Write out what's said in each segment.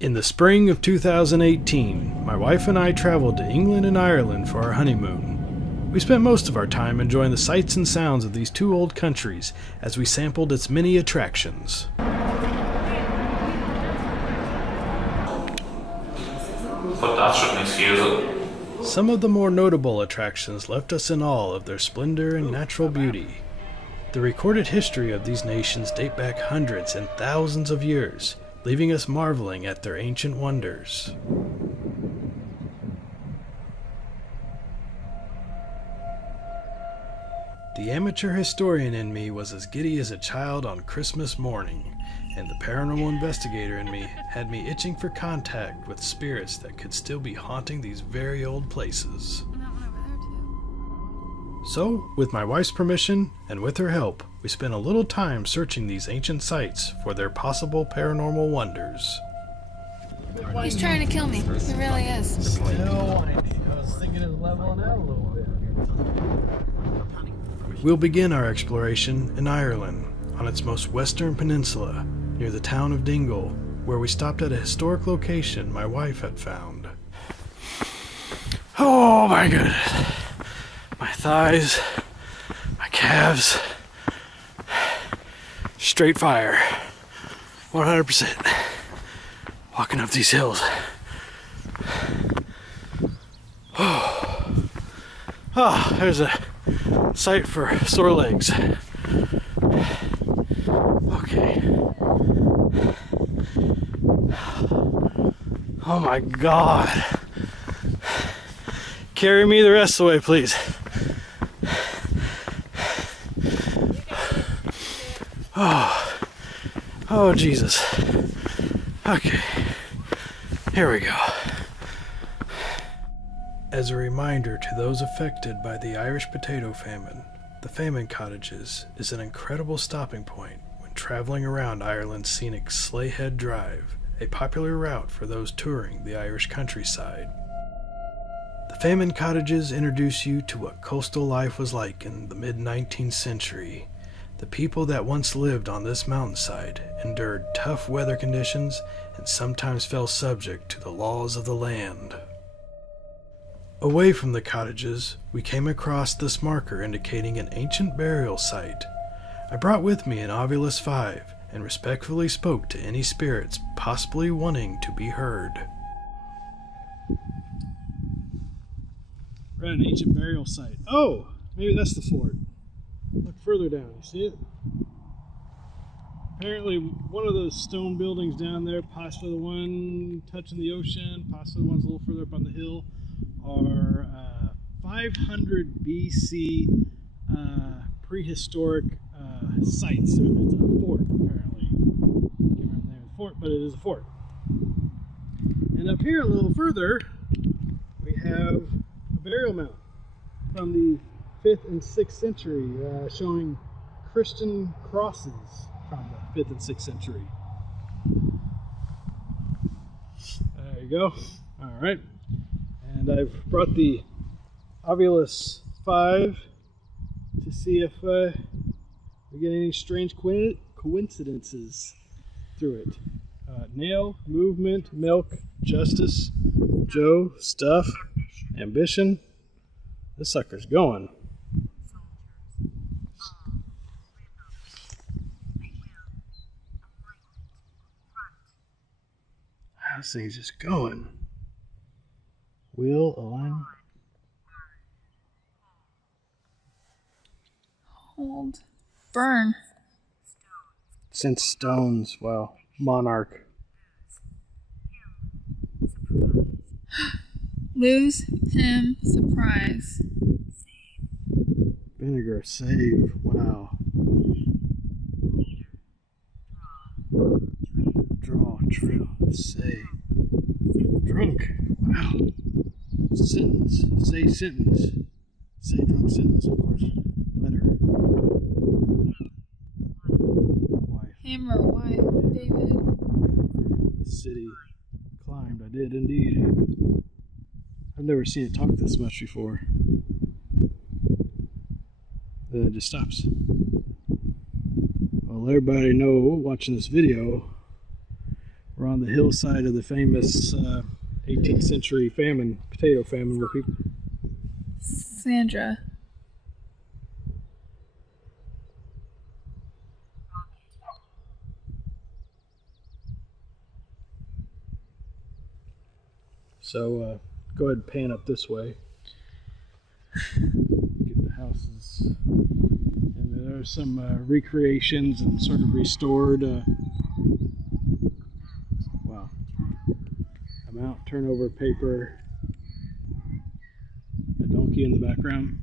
In the spring of 2018, my wife and I traveled to England and Ireland for our honeymoon. We spent most of our time enjoying the sights and sounds of these two old countries as we sampled its many attractions. Some of the more notable attractions left us in awe of their splendor and natural beauty. The recorded history of these nations date back hundreds and thousands of years, leaving us marveling at their ancient wonders. The amateur historian in me was as giddy as a child on Christmas morning, and the paranormal investigator in me had me itching for contact with spirits that could still be haunting these very old places. So, with my wife's permission and with her help, we spent a little time searching these ancient sites for their possible paranormal wonders. He's trying to kill me. He really is. I was thinking of leveling out a little bit. We'll begin our exploration in Ireland, on its most western peninsula, near the town of Dingle, where we stopped at a historic location my wife had found. Oh my goodness. My thighs, my calves, straight fire, 100%. Walking up these hills. Oh, there's a site for sore legs. Okay. Oh my God. Carry me the rest of the way, please. Oh, Jesus. Okay, here we go. As a reminder to those affected by the Irish potato famine, the famine cottages is an incredible stopping point when traveling around Ireland's scenic Slayhead Drive, a popular route for those touring the Irish countryside. The famine cottages introduce you to what coastal life was like in the mid-19th century. The people that once lived on this mountainside endured tough weather conditions and sometimes fell subject to the laws of the land. Away from the cottages, we came across this marker indicating an ancient burial site. I brought with me an Ovilus 5 and respectfully spoke to any spirits possibly wanting to be heard. We're at an ancient burial site. Oh, maybe that's the fort. Look further down, you see it? Apparently one of those stone buildings down there, possibly the one touching the ocean, possibly the ones a little further up on the hill, are 500 BC prehistoric sites. So it's a fort, apparently. Can't remember the name of the fort, but it is a fort. And up here a little further, we have a burial mound from the 5th and 6th century, showing Christian crosses from the 5th and 6th century. There you go. All right. And I've brought the Ovilus 5 to see if we get any strange coincidences through it. Nail, movement, milk, justice, Joe, stuff, ambition. This sucker's going. This thing's just going. Wheel align. Hold. Burn. Since stones. Wow. Monarch. Lose him. Surprise. Vinegar. Save. Wow. Draw. Trail. Save. Drunk. Wow. Sentence. Say sentence. Say drunk sentence, of course. Letter. Wife. Hammer. Wife. David. City. Climbed. I did indeed. I've never seen it talk this much before. Then it just stops. Well, everybody know watching this video, We're on the hillside of the famous 18th century potato famine, where people. Sandra. So go ahead and pan up this way. Get the houses. And there are some recreations and sort of restored. Wow. Amount turnover paper. A donkey in the background.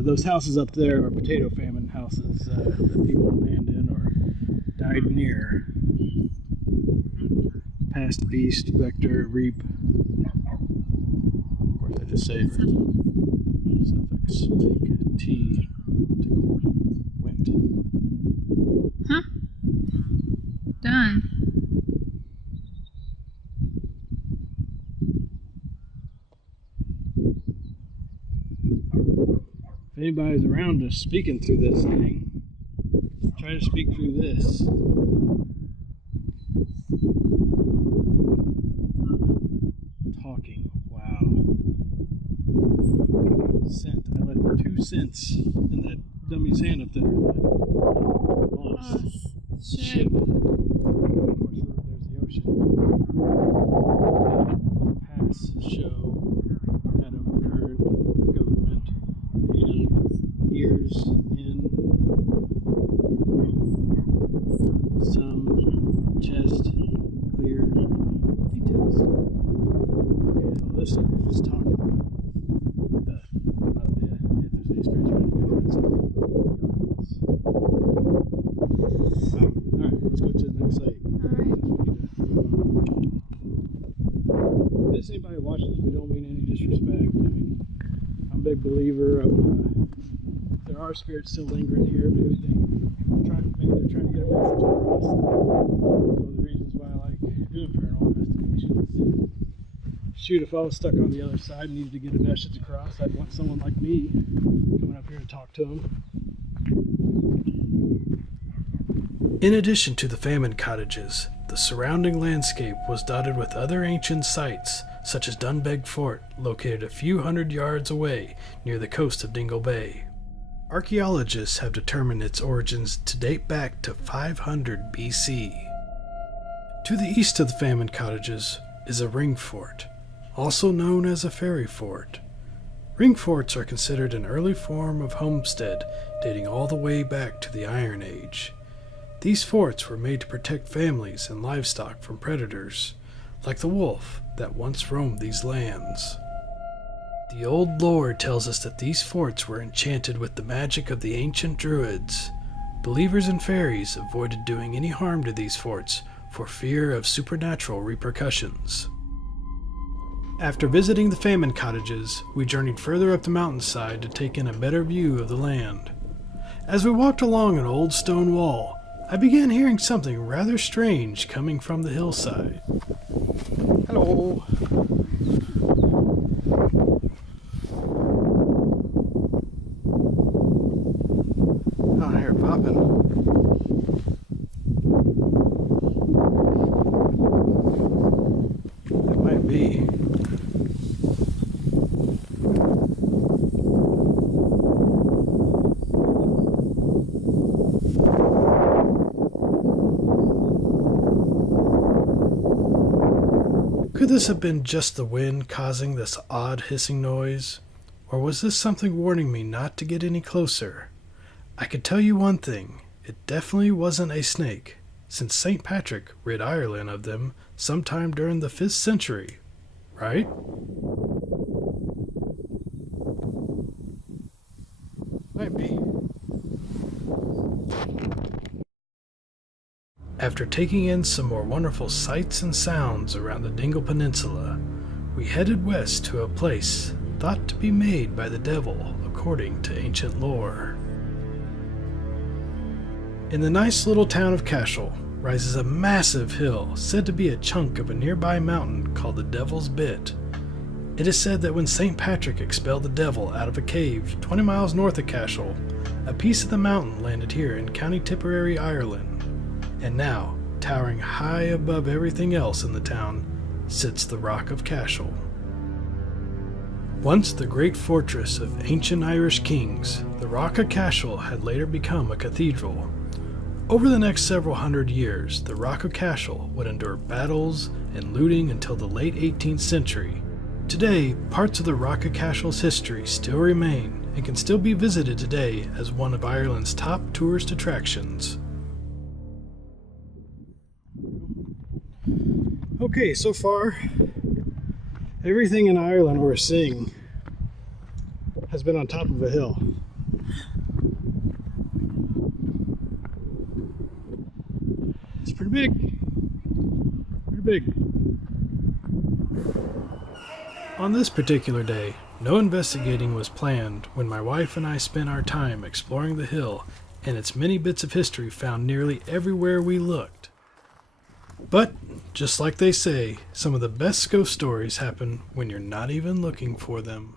Those houses up there are potato famine houses that people abandoned or died near. Past, beast, vector, reap. Of course, I just say it. Suffix, make, t, tickle, went. Huh? Done. If anybody's around us speaking through this thing, try to speak through this. Talking. Wow. Cent. I left 2 cents in that dummy's hand up there. Lost. Ship. Of course, there's the ocean. Pass. Show. Adam. Current. Government. And. Ears. In. Some. Chest. Clear. Details. Okay, well, this sucker's just talking. About if there's any spirituality going on. Alright, let's go to the next site. Alright. If anybody watching this, we don't mean any disrespect. I mean, I'm a big believer of there are spirits still lingering here. Maybe they're trying to get a message across. One of the reasons why I like doing paranormal investigations. Shoot, if I was stuck on the other side and needed to get a message across, I'd want someone like me coming up here to talk to them. In addition to the famine cottages, the surrounding landscape was dotted with other ancient sites, such as Dunbeg Fort, located a few hundred yards away near the coast of Dingle Bay. Archaeologists have determined its origins to date back to 500 BC. To the east of the famine cottages is a ring fort, also known as a fairy fort. Ring forts are considered an early form of homestead dating all the way back to the Iron Age. These forts were made to protect families and livestock from predators, like the wolf that once roamed these lands. The old lore tells us that these forts were enchanted with the magic of the ancient druids. Believers in fairies avoided doing any harm to these forts for fear of supernatural repercussions. After visiting the famine cottages, we journeyed further up the mountainside to take in a better view of the land. As we walked along an old stone wall, I began hearing something rather strange coming from the hillside. Hello. Oh, I hear it popping. It might be. Could this have been just the wind causing this odd hissing noise? Or was this something warning me not to get any closer? I could tell you one thing, it definitely wasn't a snake, since St. Patrick rid Ireland of them sometime during the 5th century, right? Might be. After taking in some more wonderful sights and sounds around the Dingle Peninsula, we headed west to a place thought to be made by the devil according to ancient lore. In the nice little town of Cashel rises a massive hill said to be a chunk of a nearby mountain called the Devil's Bit. It is said that when St. Patrick expelled the devil out of a cave 20 miles north of Cashel, a piece of the mountain landed here in County Tipperary, Ireland. And now, towering high above everything else in the town, sits the Rock of Cashel. Once the great fortress of ancient Irish kings, the Rock of Cashel had later become a cathedral. Over the next several hundred years, the Rock of Cashel would endure battles and looting until the late 18th century. Today, parts of the Rock of Cashel's history still remain and can still be visited today as one of Ireland's top tourist attractions. Okay, so far, everything in Ireland we're seeing has been on top of a hill. It's pretty big. Pretty big. On this particular day, no investigating was planned when my wife and I spent our time exploring the hill and its many bits of history found nearly everywhere we looked. But, just like they say, some of the best ghost stories happen when you're not even looking for them.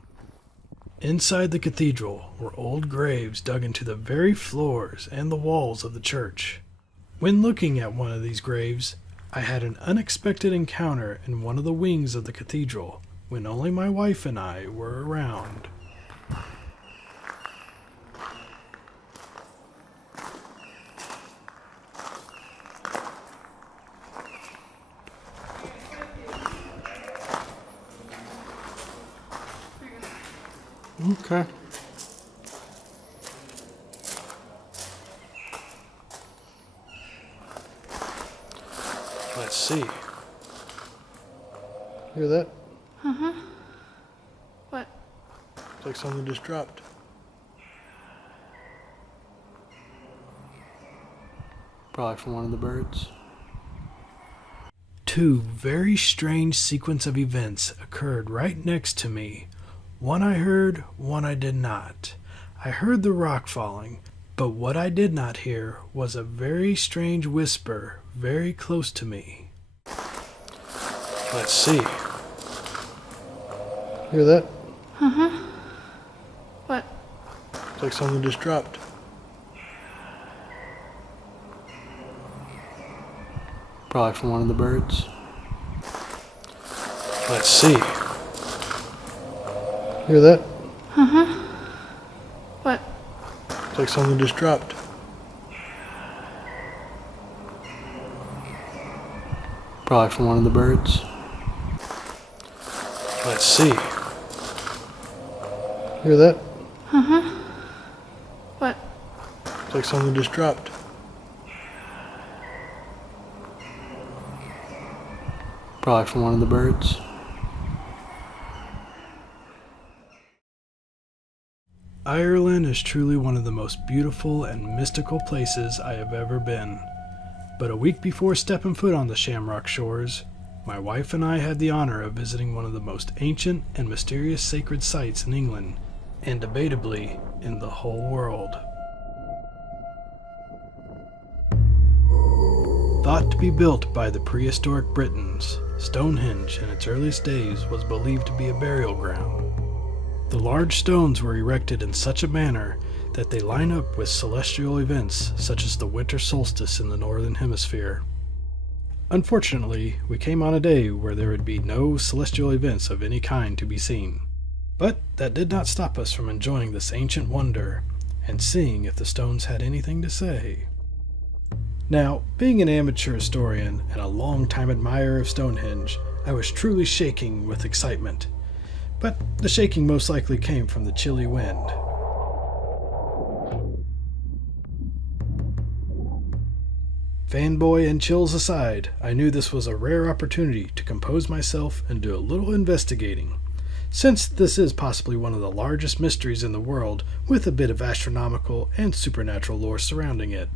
Inside the cathedral were old graves dug into the very floors and the walls of the church. When looking at one of these graves, I had an unexpected encounter in one of the wings of the cathedral when only my wife and I were around. Okay. Let's see. Hear that? Uh-huh. What? It's like something just dropped. Probably from one of the birds. Two very strange sequence of events occurred right next to me. One I heard, one I did not. I heard the rock falling, but what I did not hear was a very strange whisper very close to me. Let's see. Hear that? Uh-huh. What? It's like something just dropped. Probably from one of the birds. Let's see. Hear that? Uh-huh. What? It's like something just dropped. Probably from one of the birds. Let's see. Hear that? Uh-huh. What? It's like something just dropped. Probably from one of the birds. Ireland is truly one of the most beautiful and mystical places I have ever been. But a week before stepping foot on the Shamrock shores, my wife and I had the honor of visiting one of the most ancient and mysterious sacred sites in England, and debatably in the whole world. Thought to be built by the prehistoric Britons, Stonehenge in its earliest days was believed to be a burial ground. The large stones were erected in such a manner that they line up with celestial events such as the winter solstice in the northern hemisphere. Unfortunately, we came on a day where there would be no celestial events of any kind to be seen. But that did not stop us from enjoying this ancient wonder and seeing if the stones had anything to say. Now, being an amateur historian and a long-time admirer of Stonehenge, I was truly shaking with excitement. But the shaking most likely came from the chilly wind. Fanboy and chills aside, I knew this was a rare opportunity to compose myself and do a little investigating, since this is possibly one of the largest mysteries in the world with a bit of astronomical and supernatural lore surrounding it.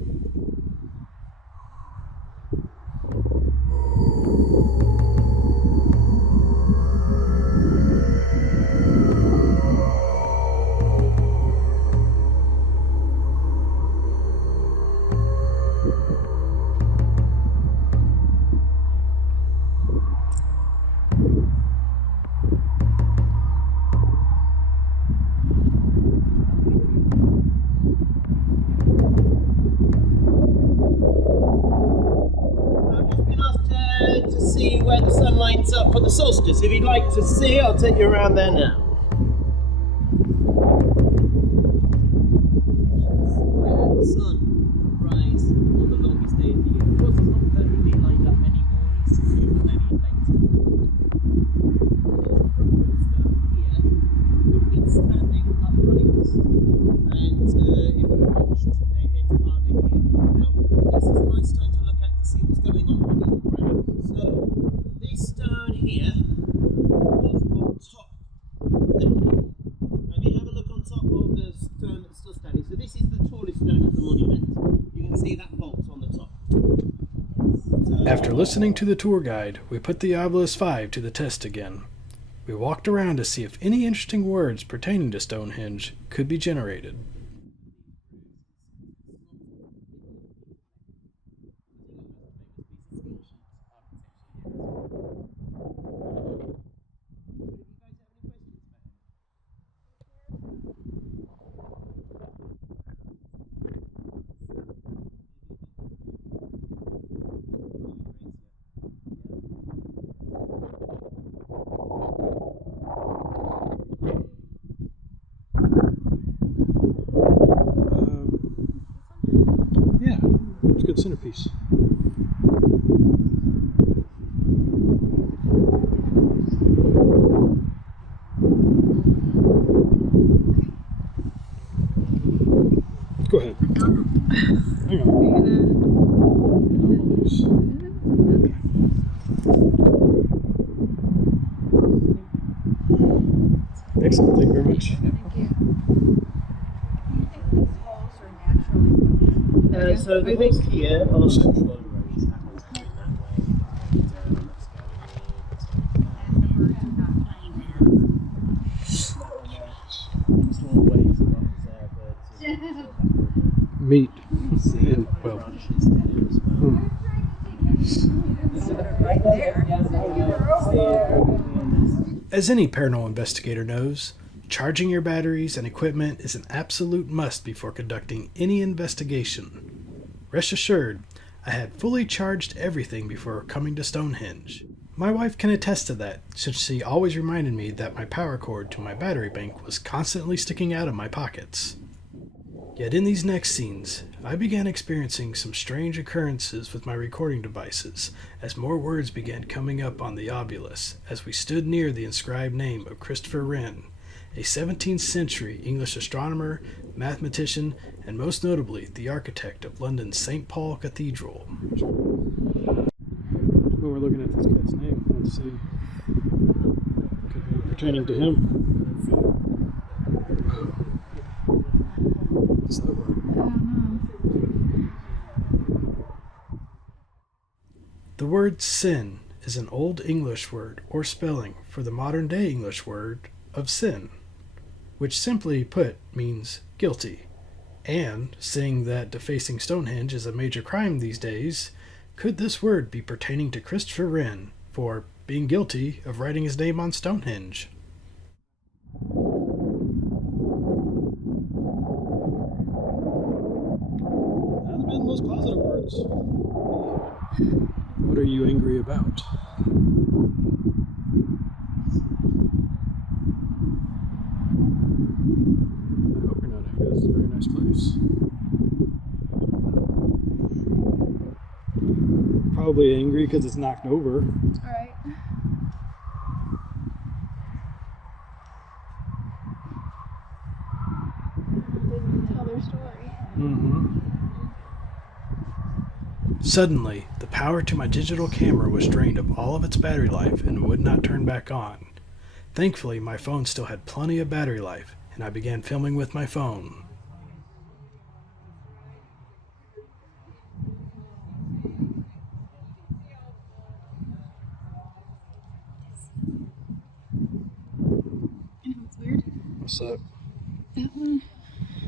top of the solstice. If you'd like to see, I'll take you around there now. Where the sun rises on the longest day of the year. Of course, it's not perfectly lined up anymore. It's a few millennia later. Here would be standing upright, and it would have reached its partner here. Now, this is a nice stone to look at to see what's going on beneath the ground. So, this stone here was on top there. Now, if you have a look on top of the stone that's still standing, so this is the tallest stone of the monument. You can see that bolt on the top. After listening to the tour guide, we put the Obelisk 5 to the test again. We walked around to see if any interesting words pertaining to Stonehenge could be generated. Yeah, it's a good centerpiece. Go ahead. Hang on. Excellent, thank you very much. So the next here on Central Road happens going that way. Meat. And, well. As any paranormal investigator knows, charging your batteries and equipment is an absolute must before conducting any investigation. Rest assured, I had fully charged everything before coming to Stonehenge. My wife can attest to that, since she always reminded me that my power cord to my battery bank was constantly sticking out of my pockets. Yet in these next scenes, I began experiencing some strange occurrences with my recording devices, as more words began coming up on the obelisk as we stood near the inscribed name of Christopher Wren, a 17th century English astronomer, mathematician, and most notably the architect of London's St. Paul Cathedral. When we're looking at this guy's name, let's see. Could be pertaining to him. What's that word? I don't know. The word sin is an Old English word or spelling for the modern day English word of sin, which simply put means guilty. And, seeing that defacing Stonehenge is a major crime these days, could this word be pertaining to Christopher Wren for being guilty of writing his name on Stonehenge? Hasn't been the most positive words. What are you angry about? I hope you're not angry. This is a very nice place. Probably angry because it's knocked over. Alright. Didn't tell their story. Suddenly, the power to my digital camera was drained of all of its battery life and would not turn back on. Thankfully, my phone still had plenty of battery life, and I began filming with my phone. You know what's weird? What's up? That one.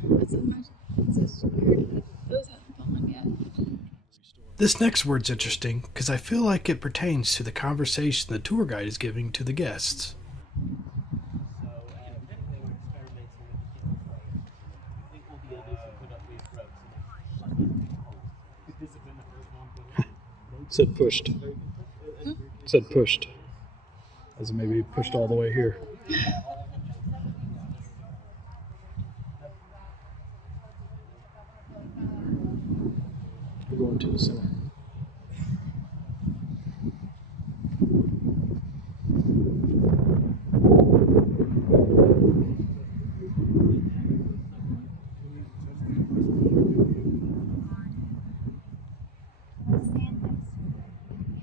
That's just weird. Those haven't fallen yet. This next word's interesting because I feel like it pertains to the conversation the tour guide is giving to the guests. Said pushed. Said pushed. As it may be pushed all the way here. We're going to the center.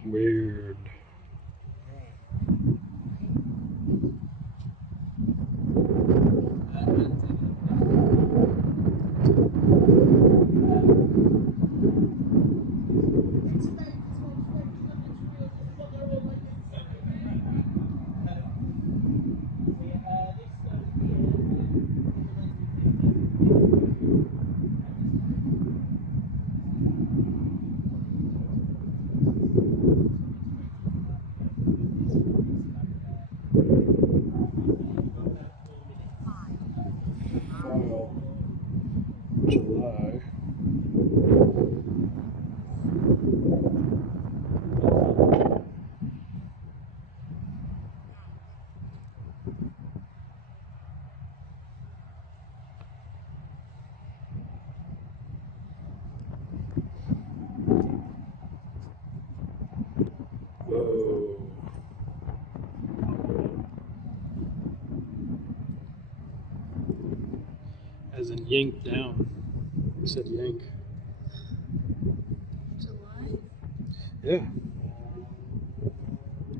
Weird. File. July. Whoa. As in yank down. You said yank. July? Yeah.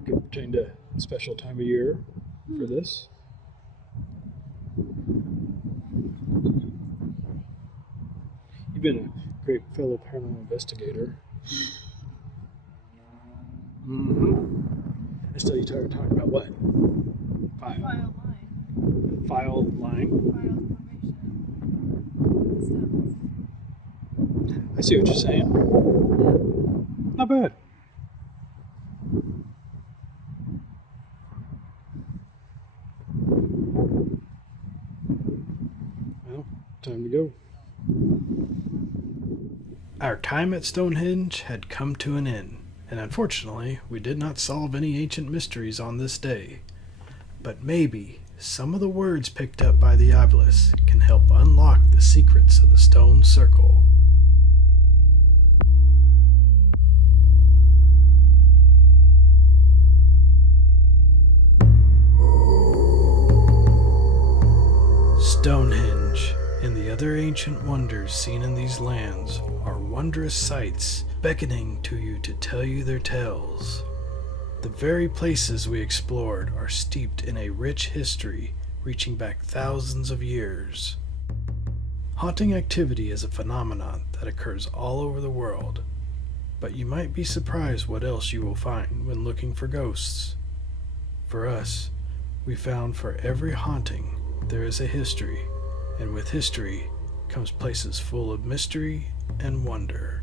Could pertain to a special time of year for this. You've been a great fellow paranormal investigator. Mm-hmm. I still you talking about what? File. File line. File line. File formation. I see what you're saying. Not bad. Well, time to go. Our time at Stonehenge had come to an end, and unfortunately, we did not solve any ancient mysteries on this day. But maybe some of the words picked up by the obelisk can help unlock the secrets of the stone circle. Stonehenge and the other ancient wonders seen in these lands are wondrous sights beckoning to you to tell you their tales. The very places we explored are steeped in a rich history reaching back thousands of years. Haunting activity is a phenomenon that occurs all over the world, but you might be surprised what else you will find when looking for ghosts. For us, we found for every haunting there is a history, and with history comes places full of mystery and wonder.